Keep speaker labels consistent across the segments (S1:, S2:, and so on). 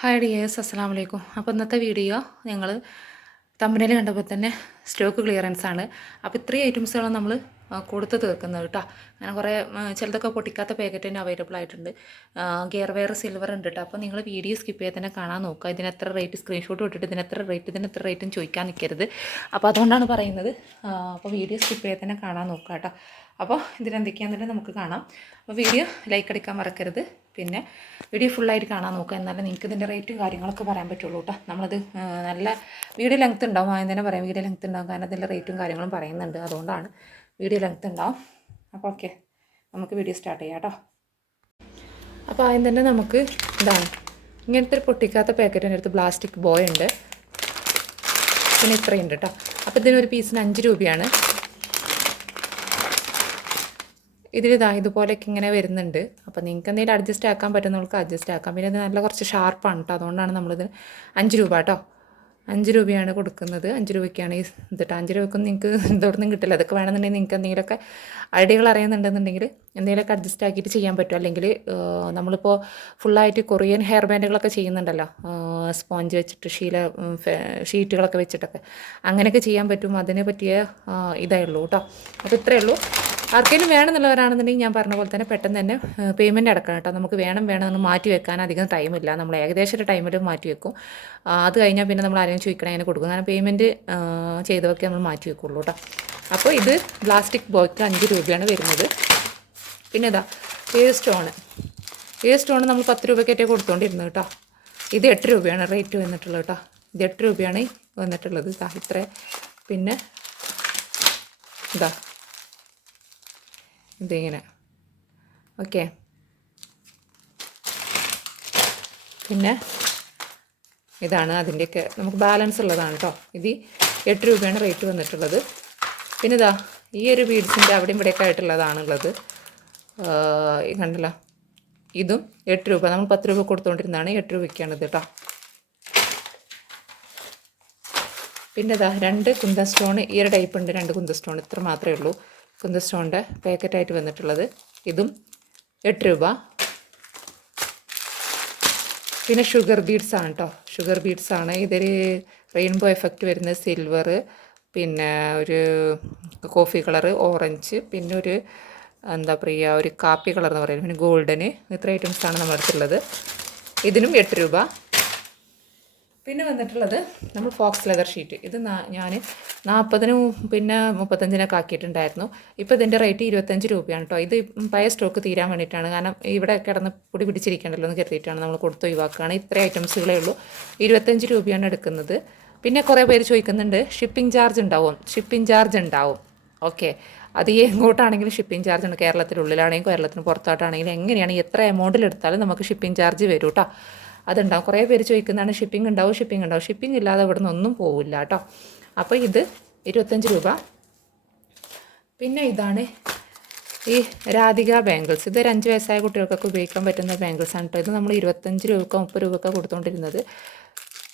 S1: Hi dears അസ്സാം വലൈക്കും അപ്പോൾ ഇന്നത്തെ വീഡിയോ ഞങ്ങൾ തമ്പനയിൽ കണ്ടപ്പോൾ തന്നെ സ്റ്റോക്ക് ക്ലിയറൻസ് ആണ്. അപ്പോൾ ഇത്രയും ഐറ്റംസുകളാണ് നമ്മൾ കൊടുത്ത് തീർക്കുന്നത് കേട്ടോ അങ്ങനെ കുറേ ചിലതൊക്കെ പൊട്ടിക്കാത്ത പാക്കറ്റ് തന്നെ അവൈലബിൾ ആയിട്ടുണ്ട്. ഗിയർ വെയർ സിൽവർ ഉണ്ട് കേട്ടോ അപ്പോൾ നിങ്ങൾ വീഡിയോ സ്കിപ്പ് ചെയ്ത് തന്നെ കാണാൻ നോക്കുക. ഇതിന് എത്ര റേറ്റ് സ്ക്രീൻഷോട്ട് ഇട്ടിട്ട് ഇതിന് എത്ര റേറ്റ് ഇതിന് എത്ര റേറ്റും ചോദിക്കാൻ നിൽക്കരുത് അപ്പോൾ അതുകൊണ്ടാണ് പറയുന്നത്. അപ്പോൾ വീഡിയോ സ്കിപ്പ് ചെയ്ത് തന്നെ കാണാൻ നോക്കുക കേട്ടോ അപ്പോൾ ഇതിനെന്തൊക്കെയാണെന്നുണ്ടെങ്കിൽ നമുക്ക് കാണാം. അപ്പോൾ വീഡിയോ ലൈക്ക് അടിക്കാൻ മറക്കരുത്. പിന്നെ വീഡിയോ ഫുള്ളായിട്ട് കാണാൻ നോക്കുക. എന്നാലും നിങ്ങൾക്ക് ഇതിന്റെ റേറ്റും കാര്യങ്ങളൊക്കെ പറയാൻ പറ്റുള്ളൂ കേട്ടോ. നമ്മളത് നല്ല വീഡിയോ ലെങ്ത് ഉണ്ടാവും. ആദ്യം തന്നെ പറയാം വീഡിയോ ലെങ്ത് ഉണ്ടാവും. കാരണം അതിന്റെ റേറ്റും കാര്യങ്ങളും പറയുന്നുണ്ട്. അതുകൊണ്ടാണ് വീഡിയോ ലെങ്ത് ഉണ്ടാവും. അപ്പോൾ ഓക്കെ നമുക്ക് വീഡിയോ സ്റ്റാർട്ട് ചെയ്യാം കേട്ടോ. അപ്പോൾ ആദ്യം തന്നെ നമുക്ക് ഇതാണ്. ഇങ്ങനത്തെ ഒരു പൊട്ടിക്കാത്ത പാക്കറ്റിന്റെ അടുത്ത് പ്ലാസ്റ്റിക് ബോയ് ഉണ്ട്. പിന്നെ ഇത്രയുണ്ട് കേട്ടോ. അപ്പോൾ ഇതിനൊരു പീസിന് അഞ്ച് രൂപയാണ്. ഇതിലിതാ ഇതുപോലെയൊക്കെ ഇങ്ങനെ വരുന്നുണ്ട്. അപ്പോൾ നിങ്ങൾക്ക് എന്തെങ്കിലും അഡ്ജസ്റ്റ് ആക്കാൻ പറ്റുന്നവർക്ക് അഡ്ജസ്റ്റ് ആക്കാം. പിന്നെ ഇത് നല്ല കുറച്ച് ഷാർപ്പാണ് കേട്ടോ അതുകൊണ്ടാണ് നമ്മളിത് അഞ്ച് രൂപ കേട്ടോ അഞ്ച് രൂപയാണ് കൊടുക്കുന്നത്. അഞ്ച് രൂപയ്ക്കാണ് ഈ ഇതിട്ട് അഞ്ച് രൂപയ്ക്കൊന്നും നിങ്ങൾക്ക് ഇതോടൊന്നും കിട്ടില്ല. അതൊക്കെ വേണമെന്നുണ്ടെങ്കിൽ നിങ്ങൾക്ക് എന്തെങ്കിലുമൊക്കെ ഐഡിയകൾ അറിയുന്നുണ്ടെന്നുണ്ടെങ്കിൽ എന്തെങ്കിലുമൊക്കെ അഡ്ജസ്റ്റ് ആക്കിയിട്ട് ചെയ്യാൻ പറ്റും. അല്ലെങ്കിൽ നമ്മളിപ്പോൾ ഫുള്ളായിട്ട് കൊറിയൻ ഹെയർ ബാൻഡുകളൊക്കെ ചെയ്യുന്നുണ്ടല്ലോ. സ്പോഞ്ച് വെച്ചിട്ട് ഫെ- ഷീറ്റുകളൊക്കെ വെച്ചിട്ടൊക്കെ. അങ്ങനെയൊക്കെ ചെയ്യാൻ പറ്റും. അതിനെ പറ്റിയ ഇതേ ഉള്ളൂ കേട്ടോ അപ്പോൾ ഇത്രയേ ഉള്ളൂ. ആർക്കെങ്കിലും വേണമെന്നുള്ളവരാണെന്നുണ്ടെങ്കിൽ ഞാൻ പറഞ്ഞ പോലെ തന്നെ പെട്ടെന്ന് തന്നെ പേയ്മെന്റ് അടക്കണം കേട്ടോ. നമുക്ക് വേണം വേണം എന്ന് മാറ്റി വെക്കാൻ അധികം ടൈമില്ല നമ്മൾ ഏകദേശം ഒരു ടൈമിൽ മാറ്റി വെക്കും. അത് കഴിഞ്ഞാൽ പിന്നെ നമ്മൾ ആരെങ്കിലും ചോദിക്കണം അതിന് കൊടുക്കും. കാരണം പേയ്മെന്റ് ചെയ്തവർക്ക് നമ്മൾ മാറ്റി വെക്കുള്ളൂ കേട്ടോ. അപ്പോൾ ഇത് പ്ലാസ്റ്റിക് ബോയ്ക്ക് അഞ്ച് രൂപയാണ് വരുന്നത്. പിന്നെ ഇതാ ഏത് സ്റ്റോണ് ഏത് സ്റ്റോണ് നമ്മൾ പത്ത് രൂപയ്ക്കേറ്റേ കൊടുത്തോണ്ടിരുന്നത് കേട്ടോ. ഇത് എട്ട് രൂപയാണ് റേറ്റ് വന്നിട്ടുള്ളത് കേട്ടോ. ഇത് എട്ട് രൂപയാണ് വന്നിട്ടുള്ളത്. ഇതാ ഇത്ര. പിന്നെ ഇതാ ഇതിങ്ങനെ. ഓക്കെ. പിന്നെ ഇതാണ് അതിന്റെയൊക്കെ നമുക്ക് ബാലൻസ് ഉള്ളതാണ് കേട്ടോ ഇത് എട്ട് രൂപയാണ് റേറ്റ് വന്നിട്ടുള്ളത്. പിന്നെ ഇതാ ഈ ഒരു ബീഡ്സിന്റെ അവിടെയും ഇവിടെയൊക്കെ ആയിട്ടുള്ളതാണുള്ളത്. കണ്ടല്ലോ. ഇതും എട്ട് രൂപ. നമ്മൾ പത്ത് രൂപ കൊടുത്തുകൊണ്ടിരുന്നതാണ് എട്ട് രൂപയ്ക്കാണ് ഇത് കേട്ടോ പിന്നെ ഇതാ രണ്ട് കുന്ത സ്റ്റോൺ ഈ ഒരു ടൈപ്പ് ഉണ്ട് രണ്ട് കുന്ത സ്റ്റോൺ ഇത്ര മാത്രമേ ഉള്ളൂ. കുന്ത സ്റ്റോണിന്റെ പാക്കറ്റായിട്ട് വന്നിട്ടുള്ളത്. ഇതും എട്ട് രൂപ. പിന്നെ ഷുഗർ ബീഡ്സ് ആണ് കേട്ടോ ഷുഗർ ബീഡ്സ് ആണ്. ഇതൊരു റെയിൻബോ എഫക്റ്റ് വരുന്ന സിൽവർ പിന്നെ ഒരു കോഫി കളറ് ഓറഞ്ച് പിന്നെ ഒരു എന്താ പറയുക ഒരു കാപ്പി കളർ എന്ന് പറയുന്നത് പിന്നെ ഗോൾഡന് ഇത്ര ഐറ്റംസ് ആണ് നമ്മുടെ അടുത്തുള്ളത്. ഇതിനും എട്ട് രൂപ. പിന്നെ വന്നിട്ടുള്ളത് നമ്മൾ ഫോക്സ് ലെതർ ഷീറ്റ് ഇത് ഞാൻ നാൽപ്പതിനും പിന്നെ മുപ്പത്തഞ്ചിനൊക്കെ ആക്കിയിട്ടുണ്ടായിരുന്നു. ഇപ്പോൾ ഇതിന്റെ റേറ്റ് ഇരുപത്തഞ്ച് രൂപയാണ് കേട്ടോ ഇത് പഴയ സ്റ്റോക്ക് തീരാൻ വേണ്ടിയിട്ടാണ്. കാരണം ഇവിടെ കിടന്ന് പൊടി പിടിച്ചിരിക്കണ്ടല്ലോ എന്ന് കരുതിയിട്ടാണ് നമ്മൾ കൊടുത്ത് ഒഴിവാക്കുകയാണ്. ഇത്ര ഐറ്റംസുകളേ ഉള്ളൂ. ഇരുപത്തഞ്ച് രൂപയാണ് എടുക്കുന്നത്. പിന്നെ കുറേ പേര് ചോദിക്കുന്നുണ്ട് ഷിപ്പിംഗ് ചാർജ് ഉണ്ടാവും. ഷിപ്പിംഗ് ചാർജ് ഉണ്ടാവും. ഓക്കെ അത് എങ്ങോട്ടാണെങ്കിലും ഷിപ്പിംഗ് ചാർജ് ഉണ്ട് കേരളത്തിനുള്ളിലാണെങ്കിലും കേരളത്തിന് പുറത്തോട്ടാണെങ്കിലും എങ്ങനെയാണ് എത്ര എമൗണ്ടിൽ എടുത്താലും നമുക്ക് ഷിപ്പിംഗ് ചാർജ് വരും കേട്ടോ അതുണ്ടാവും. കുറേ പേര് ചോദിക്കുന്നതാണ് ഷിപ്പിംഗ് ഉണ്ടാവും? ഷിപ്പിംഗ് ഉണ്ടാവും? ഷിപ്പിംഗ് ഇല്ലാതെ ഇവിടെ നിന്നൊന്നും പോവില്ല കേട്ടോ. അപ്പോൾ ഇത് ഇരുപത്തഞ്ച് രൂപ. പിന്നെ ഇതാണ് ഈ രാധിക ബാംഗിൾസ്. ഇതൊരു അഞ്ച് വയസ്സായ കുട്ടികൾക്കൊക്കെ ഉപയോഗിക്കാൻ പറ്റുന്ന ബാംഗിൾസ് ആണ് കേട്ടോ. ഇത് നമ്മൾ ഇരുപത്തഞ്ച് രൂപക്കോ മുപ്പത് രൂപക്കോ കൊടുത്തുകൊണ്ടിരുന്നത്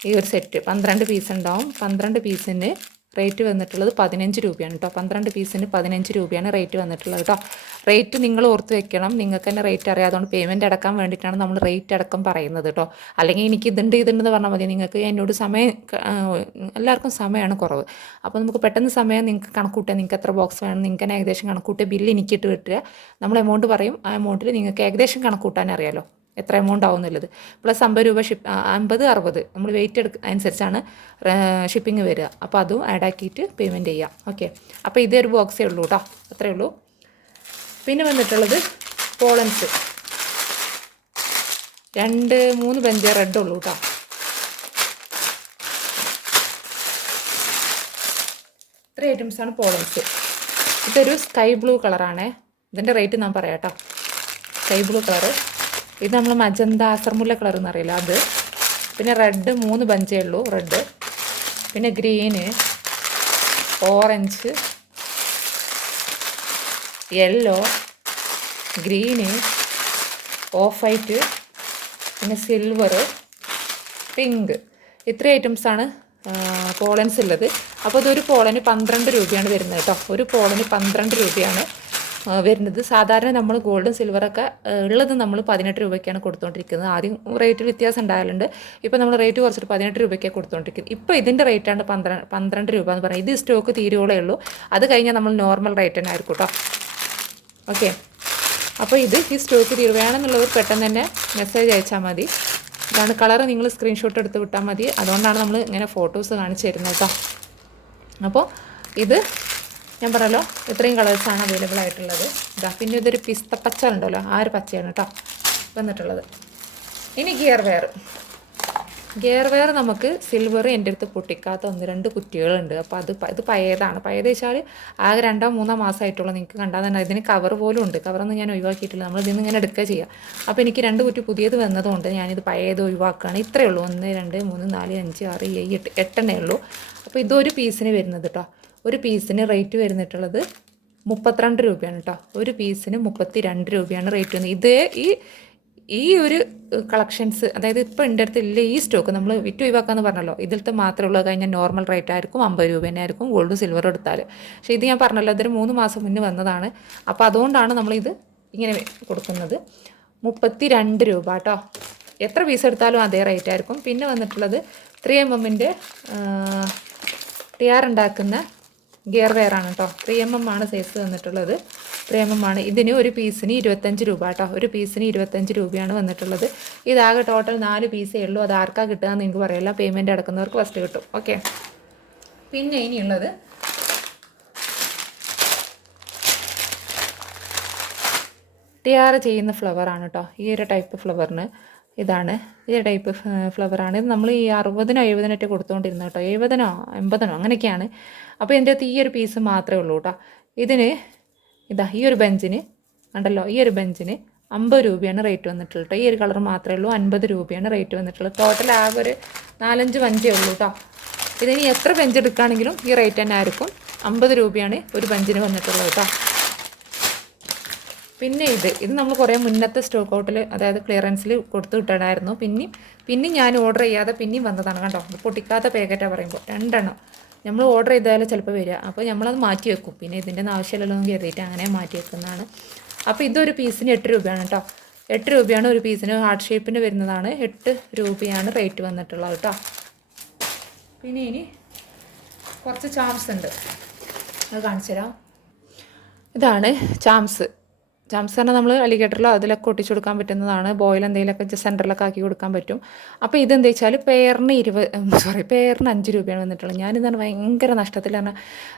S1: ഈ ഒരു സെറ്റ്. പന്ത്രണ്ട് പീസ് ഉണ്ടാവും. പന്ത്രണ്ട് പീസിന് റേറ്റ് വന്നിട്ടുള്ളത് പതിനഞ്ച് രൂപയാണ് കേട്ടോ. പന്ത്രണ്ട് പീസിന് പതിനഞ്ച് രൂപയാണ് റേറ്റ് വന്നിട്ടുള്ളത് കേട്ടോ. റേറ്റ് നിങ്ങൾ ഓർത്ത് വെക്കണം. നിങ്ങൾക്ക് തന്നെ റേറ്റ് അറിയാതുകൊണ്ട് പേയ്മെന്റ് അടക്കാൻ വേണ്ടിയിട്ടാണ് നമ്മൾ റേറ്റ് അടക്കം പറയുന്നത് കേട്ടോ. അല്ലെങ്കിൽ എനിക്ക് ഇതുണ്ട് ഇതുണ്ടെന്ന് പറഞ്ഞാൽ മതി. നിങ്ങൾക്ക് എന്നോട് സമയം എല്ലാവർക്കും സമയമാണ് കുറവ്. അപ്പോൾ നമുക്ക് പെട്ടെന്ന് സമയം നിങ്ങൾക്ക് കണക്കൂട്ടുക നിങ്ങൾക്ക് എത്ര ബോക്സ് വേണം നിങ്ങൾക്ക് തന്നെ ഏകദേശം കണക്കൂട്ടുക ബില്ല് എനിക്കിട്ട് വിട്ടുക നമ്മൾ എമൗണ്ട് പറയും. ആ എമൗണ്ടിൽ നിങ്ങൾക്ക് ഏകദേശം കണക്കൂട്ടാൻ അറിയാലോ. എത്ര എമൗണ്ട് ആവും എന്നുള്ളത്. പ്ലസ് അമ്പത് രൂപ ഷിപ്പ് അമ്പത് അറുപത്. നമ്മൾ വെയിറ്റ് എടുക്ക അനുസരിച്ചാണ് ഷിപ്പിംഗ് വരിക. അപ്പോൾ അതും ആഡ് പേയ്മെന്റ് ചെയ്യാം. ഓക്കെ അപ്പോൾ ഇതേ ഒരു ബോക്സേ ഉള്ളൂ കേട്ടോ അത്രേ ഉള്ളൂ. പിന്നെ വന്നിട്ടുള്ളത് പോളൻസ് രണ്ട് മൂന്ന് ബെഞ്ച് റെഡ് ഉള്ളൂ കേട്ടോ ഇത്ര ഐറ്റംസാണ് പോളൻസ് ഇതൊരു സ്കൈ ബ്ലൂ കളറാണേ ഇതിന്റെ റേറ്റ് ഞാൻ പറയാം കേട്ടോ സ്കൈ ബ്ലൂ കളറ് ഇത് നമ്മൾ മജന്ത അസർമുല്ല കളർ എന്നറിയില്ല അത്? പിന്നെ റെഡ് മൂന്ന് ബഞ്ചേ ഉള്ളൂ റെഡ് പിന്നെ green orange yellow green off white പിന്നെ സിൽവർ പിങ്ക് ഇത്ര ഐറ്റംസാണ് പോളൻസ് ഉള്ളത്. അപ്പോൾ ഇതൊരു പോളന് പന്ത്രണ്ട് രൂപയാണ് വരുന്നത് കേട്ടോ. ഒരു പോളന് പന്ത്രണ്ട് രൂപയാണ്. വരുന്നത്. സാധാരണ നമ്മൾ ഗോൾഡും സിൽവറൊക്കെ ഉള്ളത് നമ്മൾ പതിനെട്ട് രൂപയ്ക്കാണ് കൊടുത്തുകൊണ്ടിരിക്കുന്നത് ആദ്യം റേറ്റ് വ്യത്യാസം ഉണ്ടായാലുണ്ട്. ഇപ്പോൾ നമ്മൾ റേറ്റ് കുറച്ചിട്ട് പതിനെട്ട് രൂപയ്ക്കാണ് കൊടുത്തുകൊണ്ടിരിക്കുന്നത് ഇപ്പോൾ ഇതിന്റെ റേറ്റാണ് പന്ത്രണ്ട് പന്ത്രണ്ട് രൂപ എന്ന് പറയുന്നത് ഇത് സ്റ്റോക്ക് തീരുവോളേ ഉള്ളൂ. അത് കഴിഞ്ഞാൽ നമ്മൾ നോർമൽ റേറ്റ് തന്നെ ആയിരിക്കും കേട്ടോ ഓക്കെ അപ്പോൾ ഇത് ഈ സ്റ്റോക്ക് തീരുവയാണെന്നുള്ളവർ പെട്ടെന്ന് തന്നെ മെസ്സേജ് അയച്ചാൽ മതി. ഇതാണ് കളർ നിങ്ങൾ സ്ക്രീൻഷോട്ട് എടുത്ത് വിട്ടാൽ മതി. അതുകൊണ്ടാണ് നമ്മൾ ഇങ്ങനെ ഫോട്ടോസ് കാണിച്ചു തരുന്നത് കേട്ടോ അപ്പോൾ ഇത് ഞാൻ പറഞ്ഞല്ലോ ഇത്രയും കളേഴ്സാണ് അവൈലബിൾ ആയിട്ടുള്ളത്. ഇതാ പിന്നെ ഇതൊരു പിസ്ത പച്ച ഉണ്ടല്ലോ ആ ഒരു പച്ചയാണ് കേട്ടോ വന്നിട്ടുള്ളത്. ഇനി ഗിയർ വെയർ ഗിയർ വെയർ നമുക്ക് സിൽവർ എന്റെ അടുത്ത് പൊട്ടിക്കാത്ത ഒന്ന് രണ്ട് കുറ്റികളുണ്ട്. അപ്പോൾ അത് ഇത് പഴയതാണ്. പഴയത് വെച്ചാൽ ആകെ രണ്ടോ മൂന്നോ മാസമായിട്ടുള്ളൂ നിങ്ങൾക്ക് കണ്ടാൽ തന്നെ ഇതിന് കവർ പോലും ഉണ്ട്. കവറൊന്നും ഞാൻ ഒഴിവാക്കിയിട്ടില്ല. നമ്മൾ ഇതിൽ നിന്ന് ഇങ്ങനെ എടുക്കുക ചെയ്യുക അപ്പോൾ എനിക്ക് രണ്ട് കുറ്റി പുതിയത് വന്നതുകൊണ്ട് ഞാനിത് പഴയത് ഒഴിവാക്കുകയാണ്. ഇത്രയേ ഉള്ളൂ. ഒന്ന് രണ്ട് മൂന്ന് നാല് അഞ്ച് ആറ് ഏഴ് എട്ട് എട്ടെണ്ണേ ഉള്ളൂ. അപ്പോൾ ഇതൊരു പീസിന് വരുന്നത് കേട്ടോ ഒരു പീസിന് റേറ്റ് വരുന്നിട്ടുള്ളത് മുപ്പത്തിരണ്ട് രൂപയാണ് കേട്ടോ ഒരു പീസിന് മുപ്പത്തി രണ്ട് രൂപയാണ് റേറ്റ് വരുന്നത്. ഇതേ ഈ ഈ ഒരു കളക്ഷൻസ് അതായത് ഇപ്പോൾ എന്റെ അടുത്ത് ഇല്ല ഈ സ്റ്റോക്ക് നമ്മൾ വിറ്റ് ഒഴിവാക്കാന്ന് പറഞ്ഞല്ലോ. ഇതിലത്തെ മാത്രമേ ഉള്ളൂ. കഴിഞ്ഞാൽ നോർമൽ റേറ്റ് ആയിരിക്കും അമ്പത് രൂപ തന്നെ ആയിരിക്കും ഗോൾഡ് സിൽവർ എടുത്താൽ പക്ഷേ ഇത് ഞാൻ പറഞ്ഞല്ലോ ഇതൊരു മൂന്ന് മാസം മുന്നേ വന്നതാണ്. അപ്പോൾ അതുകൊണ്ടാണ് നമ്മളിത് ഇങ്ങനെ കൊടുക്കുന്നത്. മുപ്പത്തി രണ്ട് രൂപ കേട്ടോ എത്ര പീസ് എടുത്താലും അതേ റേറ്റ് ആയിരിക്കും. പിന്നെ വന്നിട്ടുള്ളത് ത്രീ എം എമ്മിന്റെ ടി ആർ ഉണ്ടാക്കുന്ന ഗിയർ വെയറാണ് കേട്ടോ ത്രീ എം എം ആണ് സൈസ് തന്നിട്ടുള്ളത്. ത്രീ എം എം ആണ്. ഇതിന് ഒരു പീസിന് ഇരുപത്തഞ്ച് രൂപ കേട്ടോ ഒരു പീസിന് ഇരുപത്തഞ്ച് രൂപയാണ് വന്നിട്ടുള്ളത്. ഇതാകെ ടോട്ടൽ നാല് പീസേ ഉള്ളൂ. അത് ആർക്കാ കിട്ടുക എന്ന് നിങ്ങൾക്ക് പറയില്ല. പേയ്മെന്റ് അടക്കുന്നവർക്ക് ഫസ്റ്റ് കിട്ടും. ഓക്കെ പിന്നെ ഇനിയുള്ളത് ടിയാർ ചെയ്യുന്ന ഫ്ലവറാണ് കേട്ടോ ഈ ഒരു ടൈപ്പ് ഫ്ലവറിന് ഇതാണ്. ഈ ടൈപ്പ് ഫ്ലവറാണ്. ഇത് നമ്മൾ ഈ അറുപതിനോ എഴുപതിനൊക്കെ കൊടുത്തുകൊണ്ടിരുന്നത് കേട്ടോ. എഴുപതിനോ എൺപതിനോ അങ്ങനെയൊക്കെയാണ്. അപ്പോൾ എന്റെ അകത്ത് ഈ ഒരു പീസ് മാത്രമേ ഉള്ളൂ കേട്ടോ. ഇതിന് ഇതാ ഈ ഒരു ബെഞ്ചിന് ഉണ്ടല്ലോ ഈ ഒരു ബെഞ്ചിന് അമ്പത് രൂപയാണ് റേറ്റ് വന്നിട്ടുള്ളത് കേട്ടോ. ഈ ഒരു കളർ മാത്രമേ ഉള്ളൂ അൻപത് രൂപയാണ് റേറ്റ് വന്നിട്ടുള്ളത്. ടോട്ടൽ ആകെ ഒരു നാലഞ്ച് ബഞ്ചേ ഉള്ളൂ കേട്ടോ. ഇതിന് എത്ര ബെഞ്ച് എടുക്കുകയാണെങ്കിലും ഈ റേറ്റ് തന്നെ ആയിരിക്കും. അമ്പത് രൂപയാണ് ഒരു ബെഞ്ചിന് വന്നിട്ടുള്ളത് കേട്ടോ. പിന്നെ ഇത് ഇത് നമ്മൾ കുറേ മുന്നത്തെ സ്റ്റോക്ക് ഔട്ടിൽ അതായത് ക്ലിയറൻസിൽ കൊടുത്തു വിട്ടണമായിരുന്നു പിന്നെയും പിന്നെയും ഞാൻ ഓർഡർ ചെയ്യാതെ പിന്നെയും വന്നതാണ് കണ്ടോ? പൊട്ടിക്കാത്ത പാക്കറ്റാണ് പറയുമ്പോൾ രണ്ടെണ്ണം. നമ്മൾ ഓർഡർ ചെയ്താലും ചിലപ്പോൾ വരിക. അപ്പോൾ നമ്മളത് മാറ്റി വെക്കും. പിന്നെ ഇതിന്റെ ഒന്നും ആവശ്യമില്ലല്ലോ എന്ന് കരുതിയിട്ട് അങ്ങനെ മാറ്റി വെക്കുന്നതാണ്. അപ്പോൾ ഇതൊരു പീസിന് എട്ട് രൂപയാണ് കേട്ടോ. എട്ട് രൂപയാണ് ഒരു പീസിന് ഹാർട്ട് ഷേപ്പിന് വരുന്നതാണ് എട്ട് രൂപയാണ് റേറ്റ് വന്നിട്ടുള്ളത് കേട്ടോ. പിന്നെ ഇനി കുറച്ച് ചാംസ് ഉണ്ട്. അത് കാണിച്ചു തരാം. ഇതാണ് ചാംസ് ചാംസ് തന്നെ നമ്മൾ അലിഗേറ്ററിലോ അതിലൊക്കെ ഒട്ടിച്ചു കൊടുക്കാൻ പറ്റുന്നതാണ്. ബോയിൽ എന്തെങ്കിലുമൊക്കെ സെന്ററിലൊക്കെ ആക്കി കൊടുക്കാൻ പറ്റും. അപ്പോൾ ഇതെന്താ വെച്ചാൽ പേരിന് ഇരുപത് സോറി പേരിന് അഞ്ച് രൂപയാണ് വന്നിട്ടുള്ളത്. ഞാനിതാണ് ഭയങ്കര നഷ്ടത്തിലാണ്.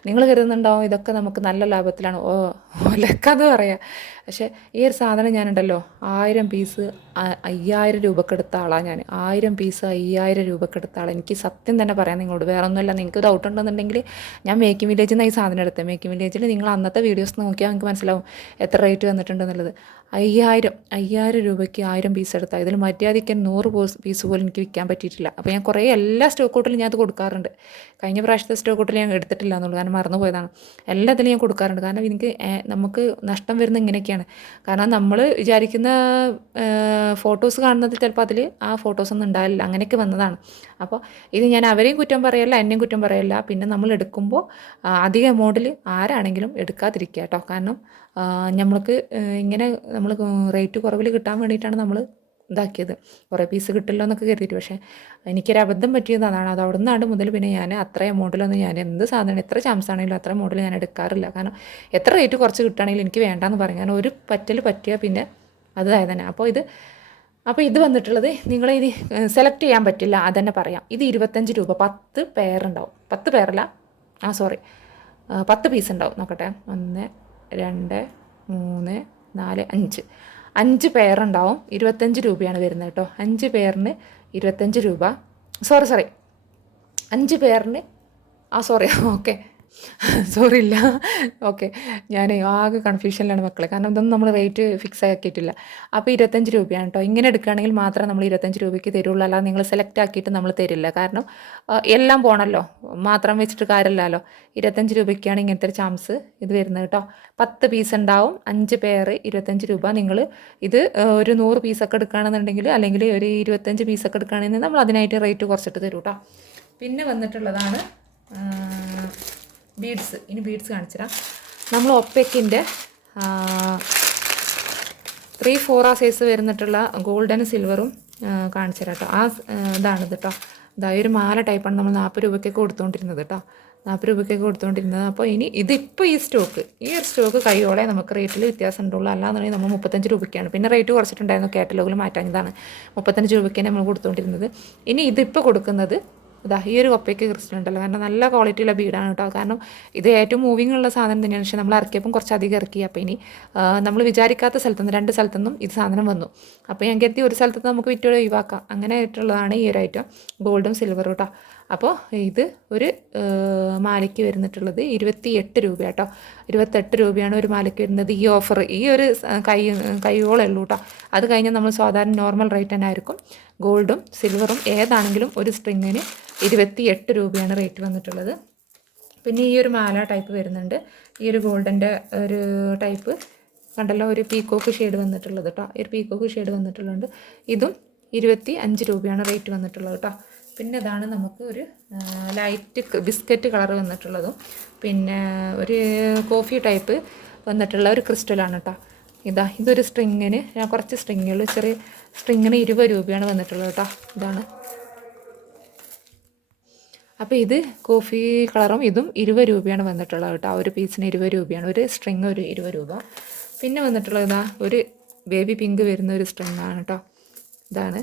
S1: നിങ്ങൾ കരുതുന്നുണ്ടാവും ഇതൊക്കെ നമുക്ക് നല്ല ലാഭത്തിലാണ്. ഓ ഓലക്കത് പറയാം. പക്ഷേ ഈ ഒരു സാധനം ഞാനുണ്ടല്ലോ ആയിരം പീസ് അയ്യായിരം രൂപക്ക് എടുത്ത ആളാണ് ഞാൻ ആയിരം പീസ് അയ്യായിരം രൂപക്ക് എടുത്ത ആളാണ് എനിക്ക് സത്യം തന്നെ പറയാം നിങ്ങളോട്. വേറെ ഒന്നുമില്ല നിങ്ങൾക്ക് ഡൗട്ട് ഉണ്ടെന്നുണ്ടെങ്കിൽ ഞാൻ മേക്കിംഗ് വില്ലേജിൽ നിന്ന് ഈ സാധനം എടുത്തത് മേക്കിംഗ് വില്ലേജിൽ നിങ്ങൾ അന്നത്തെ വീഡിയോസ് നോക്കിയാൽ നിങ്ങൾക്ക് മനസ്സിലാവും എത്ര റേറ്റ് വന്നിട്ടുണ്ടെന്നുള്ളത്. അയ്യായിരം അയ്യായിരം രൂപയ്ക്ക് ആയിരം പീസ് എടുത്താൽ ഇതിൽ മര്യാദയ്ക്ക് നൂറ് പീസ് പോലും എനിക്ക് വിൽക്കാൻ പറ്റിയിട്ടില്ല. അപ്പോൾ ഞാൻ കുറേ എല്ലാ സ്റ്റോക്ക് ഔട്ടിലും ഞാൻ അത് കൊടുക്കാറുണ്ട്. കഴിഞ്ഞ പ്രാവശ്യത്തെ സ്റ്റോക്ക് ഔട്ടിൽ ഞാൻ എടുത്തിട്ടില്ല എന്നുള്ളൂ. കാരണം മറന്നു പോയതാണ്. എല്ലാത്തിലും ഞാൻ കൊടുക്കാറുണ്ട്. കാരണം എനിക്ക് നമുക്ക് നഷ്ടം വരുന്ന ഇങ്ങനെയൊക്കെയാണ്. കാരണം നമ്മൾ വിചാരിക്കുന്ന ഫോട്ടോസ് കാണുന്നത് ചിലപ്പോൾ അതിൽ ആ ഫോട്ടോസൊന്നും ഉണ്ടാവില്ല. അങ്ങനെയൊക്കെ വന്നതാണ്. അപ്പോൾ ഇത് ഞാൻ അവരെയും കുറ്റം പറയല്ല എന്നെയും കുറ്റം പറയല്ല. പിന്നെ നമ്മൾ എടുക്കുമ്പോൾ അധിക എമൗണ്ടിൽ ആരാണെങ്കിലും എടുക്കാതിരിക്കുക കേട്ടോ. കാരണം നമ്മൾക്ക് ഇങ്ങനെ നമ്മൾ റേറ്റ് കുറവിൽ കിട്ടാൻ വേണ്ടിയിട്ടാണ് നമ്മൾ ഇതാക്കിയത്. കുറേ പീസ് കിട്ടില്ല എന്നൊക്കെ കരുതിയിട്ട്. പക്ഷേ എനിക്കൊരു അബദ്ധം പറ്റിയത് അതാണ്. അത് അവിടെ നിന്നാണ്ട് മുതൽ പിന്നെ ഞാൻ അത്ര എമൗണ്ടിലൊന്നും ഞാൻ എന്ത് സാധനം എത്ര ചാൻസ് ആണെങ്കിലും അത്ര എമൗണ്ടിൽ ഞാൻ എടുക്കാറില്ല. കാരണം എത്ര റേറ്റ് കുറച്ച് കിട്ടുകയാണെങ്കിലും എനിക്ക് വേണ്ടാന്ന് പറയും. കാരണം ഒരു പറ്റൽ പറ്റിയാൽ പിന്നെ അതായത് തന്നെ അപ്പോൾ ഇത് അപ്പോൾ ഇത് വന്നിട്ടുള്ളത് നിങ്ങൾ ഇത് സെലക്ട് ചെയ്യാൻ പറ്റില്ല. അതന്നെ പറയാം. ഇത് ഇരുപത്തഞ്ച് രൂപ. പത്ത് പേരുണ്ടാവും പത്ത് പേരല്ല ആ സോറി പത്ത് പീസ് ഉണ്ടാവും. നോക്കട്ടെ. ഒന്ന് രണ്ട് മൂന്ന് നാല് അഞ്ച്. അഞ്ച് പേരുണ്ടാവും. ഇരുപത്തഞ്ച് രൂപയാണ് വരുന്നത് കേട്ടോ. അഞ്ച് പേരിന് ഇരുപത്തഞ്ച് രൂപ. സോറി സോറി അഞ്ച് പേരിന് ആ സോറി ഓക്കെ സോറി ഇല്ല. ഓക്കെ ഞാൻ ആകെ കൺഫ്യൂഷനിലാണ് മക്കളെ. കാരണം ഇതൊന്നും നമ്മൾ റേറ്റ് ഫിക്സ് ആക്കിയിട്ടില്ല. അപ്പോൾ ഇരുപത്തഞ്ച് രൂപയാണ് കേട്ടോ ഇങ്ങനെ എടുക്കുകയാണെങ്കിൽ മാത്രം നമ്മൾ ഇരുപത്തഞ്ച് രൂപയ്ക്ക് തരുള്ളൂ. അല്ലാതെ നിങ്ങൾ സെലക്ട് ആക്കിയിട്ട് നമ്മൾ തരില്ല. കാരണം എല്ലാം പോണല്ലോ. മാത്രം വെച്ചിട്ട് കാര്യമില്ലല്ലോ. ഇരുപത്തഞ്ച് രൂപയ്ക്കാണ് ഇങ്ങനത്തെ ഒരു ചാംസ് ഇത് വരുന്നത് കേട്ടോ പത്ത് പീസ് ഉണ്ടാവും. അഞ്ച് പേർ ഇരുപത്തഞ്ച് രൂപ നിങ്ങൾ ഇത് ഒരു നൂറ് പീസൊക്കെ എടുക്കുകയാണെന്നുണ്ടെങ്കിൽ അല്ലെങ്കിൽ ഒരു ഇരുപത്തഞ്ച് പീസൊക്കെ എടുക്കുകയാണെങ്കിൽ നമ്മൾ അതിനായിട്ട് റേറ്റ് കുറച്ചിട്ട് തരും കേട്ടോ പിന്നെ വന്നിട്ടുള്ളതാണ് ബീഡ്സ് ഇനി ബീഡ്സ് കാണിച്ചുതരാം. നമ്മൾ ഒപ്പയ്ക്കിന്റെ ത്രീ ഫോർ ആ സൈസ് വരുന്നിട്ടുള്ള ഗോൾഡൻ സിൽവറും കാണിച്ചു തരാം കേട്ടോ. ആ ഇതാണ് കേട്ടോ. ഇതാ ഒരു മാല ടൈപ്പാണ് നമ്മൾ നാൽപ്പത് രൂപയ്ക്കൊക്കെ കൊടുത്തുകൊണ്ടിരുന്നത് കേട്ടോ. നാൽപ്പത് രൂപയ്ക്കൊക്കെ കൊടുത്തുകൊണ്ടിരുന്നത് അപ്പോൾ ഇനി ഇതിപ്പോൾ ഈ സ്റ്റോക്ക് ഈ ഒരു സ്റ്റോക്ക് കൈയോടെ നമുക്ക് റേറ്റിൽ വ്യത്യാസം ഉണ്ടുള്ളൂ അല്ലാന്നുണ്ടെങ്കിൽ നമ്മൾ മുപ്പത്തഞ്ച് രൂപയ്ക്കാണ്. പിന്നെ റേറ്റ് കുറച്ചിട്ടുണ്ടായിരുന്നു കാറ്റലോഗിൽ മാറ്റാഞ്ഞതാണ്. മുപ്പത്തഞ്ച് രൂപയ്ക്കാണ് നമ്മൾ കൊടുത്തുകൊണ്ടിരുന്നത് ഇനി ഇതിപ്പോൾ കൊടുക്കുന്നത് ഇതാ ഈ ഒരു കൊപ്പയ്ക്ക് ക്രിസ്റ്റൽ ഉണ്ടല്ലോ കാരണം നല്ല ക്വാളിറ്റിയുള്ള ബീഡാണ് കേട്ടോ കാരണം ഇത് ഏറ്റവും മൂവിങ് ഉള്ള സാധനം തന്നെയാണ്. പക്ഷേ നമ്മൾ ഇറക്കിയപ്പം കുറച്ച് അധികം ഇറക്കി. അപ്പോൾ ഇനി നമ്മൾ വിചാരിക്കാത്ത സ്ഥലത്തുനിന്ന് രണ്ട് സ്ഥലത്തുനിന്നും ഇത് സാധനം വന്നു. അപ്പോൾ ഞാൻ കരുതി ഒരു സ്ഥലത്ത് നമുക്ക് വിറ്റോടെ ഒഴിവാക്കാം. അങ്ങനെ ആയിട്ടുള്ളതാണ് ഈ ഒരു ഐറ്റം ഗോൾഡും സിൽവറും കേട്ടോ അപ്പോൾ ഇത് ഒരു മാലയ്ക്ക് വരുന്നിട്ടുള്ളത് ഇരുപത്തി എട്ട് രൂപ കേട്ടോ ഇരുപത്തെട്ട് രൂപയാണ് ഒരു മാലയ്ക്ക് വരുന്നത് ഈ ഓഫർ ഈ ഒരു കൈ കൈയോളേ ഉള്ളൂ കേട്ടോ അത് കഴിഞ്ഞാൽ നമ്മൾ സാധാരണ നോർമൽ റേറ്റ് തന്നെ ആയിരിക്കും. ഗോൾഡും സിൽവറും ഏതാണെങ്കിലും ഒരു സ്ട്രിങ്ങിന് ഇരുപത്തി എട്ട് രൂപയാണ് റേറ്റ് വന്നിട്ടുള്ളത്. പിന്നെ ഈ ഒരു മാല ടൈപ്പ് വരുന്നുണ്ട്. ഈ ഒരു ഗോൾഡന്റെ ഒരു ടൈപ്പ് കണ്ടല്ലോ ഒരു പീക്കോക്ക് ഷെയ്ഡ് വന്നിട്ടുള്ളത് കേട്ടോ ഒരു പീക്കോക്ക് ഷെയ്ഡ് വന്നിട്ടുള്ളത് ഇതും ഇരുപത്തി അഞ്ച് രൂപയാണ് റേറ്റ് വന്നിട്ടുള്ളത് കേട്ടോ പിന്നെ ഇതാണ് നമുക്ക് ഒരു ലൈറ്റ് ബിസ്ക്കറ്റ് കളർ വന്നിട്ടുള്ളതും. പിന്നെ ഒരു കോഫി ടൈപ്പ് വന്നിട്ടുള്ള ഒരു ക്രിസ്റ്റലാണ് കേട്ടോ ഇതാ ഇതൊരു സ്ട്രിങ്ങിന് ഞാൻ കുറച്ച് സ്ട്രിങ്ങുകൾ ചെറിയ സ്ട്രിങ്ങിന് ഇരുപത് രൂപയാണ് വന്നിട്ടുള്ളത് കേട്ടോ ഇതാണ്. അപ്പോൾ ഇത് കോഫി കളറും ഇതും ഇരുപത് രൂപയാണ് വന്നിട്ടുള്ളത് കേട്ടോ ഒരു പീസിന് ഇരുപത് രൂപയാണ്. ഒരു സ്ട്രിങ് ഒരു ഇരുപത് രൂപ. പിന്നെ വന്നിട്ടുള്ളത് ഇതാ ഒരു ബേബി പിങ്ക് വരുന്ന ഒരു സ്ട്രിങ്ങാണ് കേട്ടോ ഇതാണ്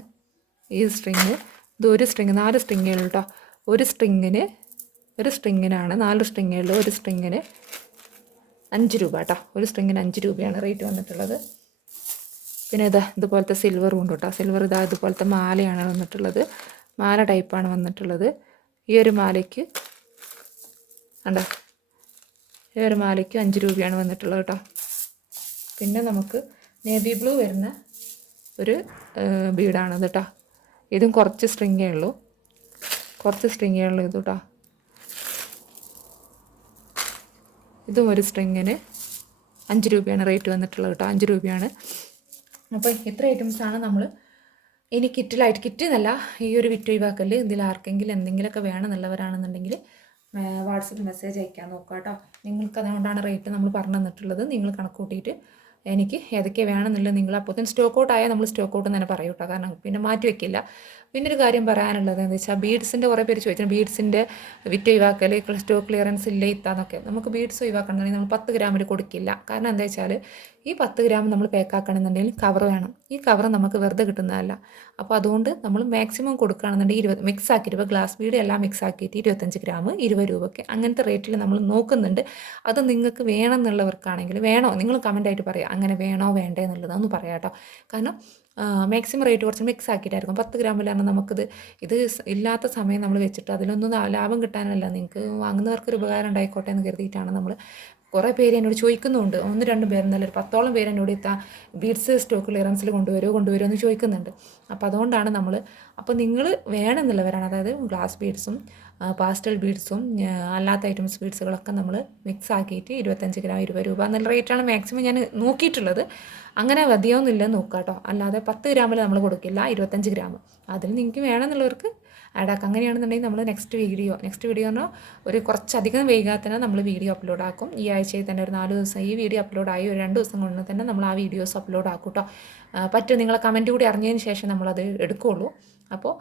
S1: ഈ സ്ട്രിങ് ഇത് ഒരു സ്ട്രിങ് നാല് സ്ട്രിങ്ങുകൾ കേട്ടോ ഒരു സ്ട്രിങ്ങിന് ഒരു സ്ട്രിങ്ങിനാണ് നാല് സ്ട്രിങ്ങുകളിൽ ഒരു സ്ട്രിങ്ങിന് അഞ്ച് രൂപ കേട്ടോ ഒരു സ്ട്രിങ്ങിന് അഞ്ച് രൂപയാണ് റേറ്റ് വന്നിട്ടുള്ളത്. പിന്നെ ഇതാ ഇതുപോലത്തെ സിൽവർ ഉണ്ട് കേട്ടോ സിൽവർ ഇതാ ഇതുപോലത്തെ മാലയാണ് വന്നിട്ടുള്ളത്. മാല ടൈപ്പാണ് വന്നിട്ടുള്ളത്. ഈ ഒരു മാലയ്ക്ക് കണ്ടോ? ഈ ഒരു മാലയ്ക്ക് അഞ്ച് രൂപയാണ് വന്നിട്ടുള്ളത് കേട്ടോ പിന്നെ നമുക്ക് നേവി ബ്ലൂ വരുന്ന ഒരു ബീഡാണ് കേട്ടോ ഇതും കുറച്ച് സ്ട്രിങ്ങേ ഉള്ളൂ. കുറച്ച് സ്ട്രിങ്ങേ ഉള്ളൂ ഇത് കേട്ടോ ഇതും ഒരു സ്ട്രിങ്ങിന് അഞ്ച് രൂപയാണ് റേറ്റ് വന്നിട്ടുള്ളത് കേട്ടോ അഞ്ച് രൂപയാണ്. അപ്പോൾ ഇത്ര ഐറ്റംസാണ് നമ്മൾ ഇനി കിറ്റിലായിട്ട് കിറ്റ് എന്നല്ല ഈ ഒരു വിറ്റ് ഒഴിവാക്കൽ ഇതിൽ ആർക്കെങ്കിലും എന്തെങ്കിലുമൊക്കെ വേണമെന്നുള്ളവരാണെന്നുണ്ടെങ്കിൽ വാട്സപ്പിൽ മെസ്സേജ് അയക്കാൻ നോക്കുക കേട്ടോ നിങ്ങൾക്ക് അതുകൊണ്ടാണ് റേറ്റ് നമ്മൾ പറഞ്ഞു തന്നിട്ടുള്ളത്. നിങ്ങൾ കണക്ക് കൂട്ടിയിട്ട് എനിക്ക് ഏതൊക്കെ വേണമെന്നുള്ളത് നിങ്ങൾ അപ്പോൾ തന്നെ സ്റ്റോക്ക് ഔട്ട് ആയാൽ നമ്മൾ സ്റ്റോക്ക് ഔട്ട് തന്നെ പറയും കേട്ടോ കാരണം പിന്നെ മാറ്റി വെക്കില്ല. പിന്നെ ഒരു കാര്യം പറയാനുള്ളത് എന്താ വെച്ചാൽ ബീഡ്സിന്റെ കുറേ പേര് ചോദിച്ചാൽ ബീഡ്സിന്റെ വിറ്റ് ഒഴിവാക്കൽ സ്റ്റോക്ക് ക്ലിയറൻസ് ഇല്ല ഇത്താന്നൊക്കെ. നമുക്ക് ബീഡ്സ് ഒഴിവാക്കണമെന്നുണ്ടെങ്കിൽ നമ്മൾ പത്ത് ഗ്രാമിൽ കൊടുക്കില്ല. കാരണം എന്താ വെച്ചാൽ ഈ പത്ത് ഗ്രാം നമ്മൾ പാക്കാക്കണമെന്നുണ്ടെങ്കിൽ കവർ വേണം. ഈ കവർ നമുക്ക് വെറുതെ കിട്ടുന്നതല്ല. അപ്പോൾ അതുകൊണ്ട് നമ്മൾ മാക്സിമം കൊടുക്കുകയാണെന്നുണ്ടെങ്കിൽ ഇരുപത് മിക്സ് ആക്കിയിട്ട് ഇപ്പോൾ ഗ്ലാസ് ബീഡ് എല്ലാം മിക്സ് ആക്കിയിട്ട് ഇരുപത്തഞ്ച് ഗ്രാം ഇരുപത് രൂപയ്ക്ക് അങ്ങനത്തെ റേറ്റിൽ നമ്മൾ നോക്കുന്നുണ്ട്. അത് നിങ്ങൾക്ക് വേണം എന്നുള്ളവർക്കാണെങ്കിൽ വേണോ? നിങ്ങൾ കമന്റായിട്ട് പറയാം. അങ്ങനെ വേണോ വേണ്ടേ എന്നുള്ളത് ഒന്ന് പറയാം കേട്ടോ കാരണം മാക്സിമം റേറ്റ് കുറച്ച് മിക്സ് ആക്കിയിട്ടായിരിക്കും. പത്ത് ഗ്രാമിലാണ് നമുക്കിത് ഇത് ഇല്ലാത്ത സമയം നമ്മൾ വെച്ചിട്ട് അതിലൊന്നും ലാഭം കിട്ടാനല്ല. നിങ്ങൾക്ക് വാങ്ങുന്നവർക്ക് ഒരു ഉപകാരം ഉണ്ടായിക്കോട്ടെ എന്ന് കരുതിയിട്ടാണ് നമ്മൾ കുറേ പേര് എന്നോട് ചോദിക്കുന്നുണ്ട്. ഒന്ന് രണ്ട് പേരെന്നല്ല ഒരു പത്തോളം പേര് എന്നോട് ഇത്താ ബീഡ്സ് സ്റ്റോക്ക് ക്ലിയറൻസിൽ കൊണ്ടുവരുമോ കൊണ്ടുവരുമോ എന്ന് ചോദിക്കുന്നുണ്ട്. അപ്പോൾ അതുകൊണ്ടാണ് നമ്മൾ അപ്പോൾ നിങ്ങൾ വേണമെന്നുള്ളവരാണ്. അതായത് ഗ്ലാസ് ബീഡ്സും പാസ്റ്റൽ ബീഡ്സും അല്ലാത്ത ഐറ്റംസ് ബീഡ്സുകളൊക്കെ നമ്മൾ മിക്സ് ആക്കിയിട്ട് ഇരുപത്തഞ്ച് ഗ്രാം ഇരുപത് രൂപ എന്നുള്ള റേറ്റാണ് മാക്സിമം ഞാൻ നോക്കിയിട്ടുള്ളത്. അങ്ങനെ മതിയാവുന്നില്ല നോക്കുക കേട്ടോ അല്ലാതെ പത്ത് ഗ്രാമിൽ നമ്മൾ കൊടുക്കില്ല ഇരുപത്തഞ്ച് ഗ്രാം അതിൽ നിങ്ങൾക്ക് വേണമെന്നുള്ളവർക്ക് ആഡ് ആക്കാം. അങ്ങനെയാണെന്നുണ്ടെങ്കിൽ നമ്മൾ നെക്സ്റ്റ് വീഡിയോ നെക്സ്റ്റ് വീഡിയോ പറഞ്ഞാൽ ഒരു കുറച്ചധികം വൈകാതെ നമ്മൾ വീഡിയോ അപ്ലോഡ് ആക്കും. ഈ ആഴ്ചയിൽ തന്നെ ഒരു നാല് ദിവസം ഈ വീഡിയോ അപ്ലോഡ് ആയി ഒരു രണ്ട് ദിവസം കൊണ്ട് തന്നെ നമ്മൾ ആ വീഡിയോസ് അപ്ലോഡ് ആക്കും കേട്ടോ പറ്റും നിങ്ങളെ കമന്റ് കൂടി അറിഞ്ഞതിന് ശേഷം നമ്മളത് എടുക്കുകയുള്ളൂ അപ്പോൾ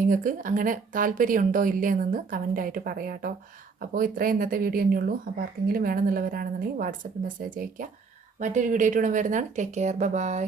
S1: നിങ്ങൾക്ക് അങ്ങനെ താല്പര്യമുണ്ടോ ഇല്ലേ എന്നൊന്ന് കമന്റായിട്ട് പറയാം കേട്ടോ. അപ്പോൾ ഇത്രയും ഇന്നത്തെ വീഡിയോ തന്നെയുള്ളൂ അപ്പോൾ ആർക്കെങ്കിലും വേണമെന്നുള്ളവരാണെന്നുണ്ടെങ്കിൽ വാട്സപ്പിൽ മെസ്സേജ് അയയ്ക്കുക. മറ്റൊരു വീഡിയോ ആയിട്ട് വരുന്നതാണ്. Take care. ബൈ.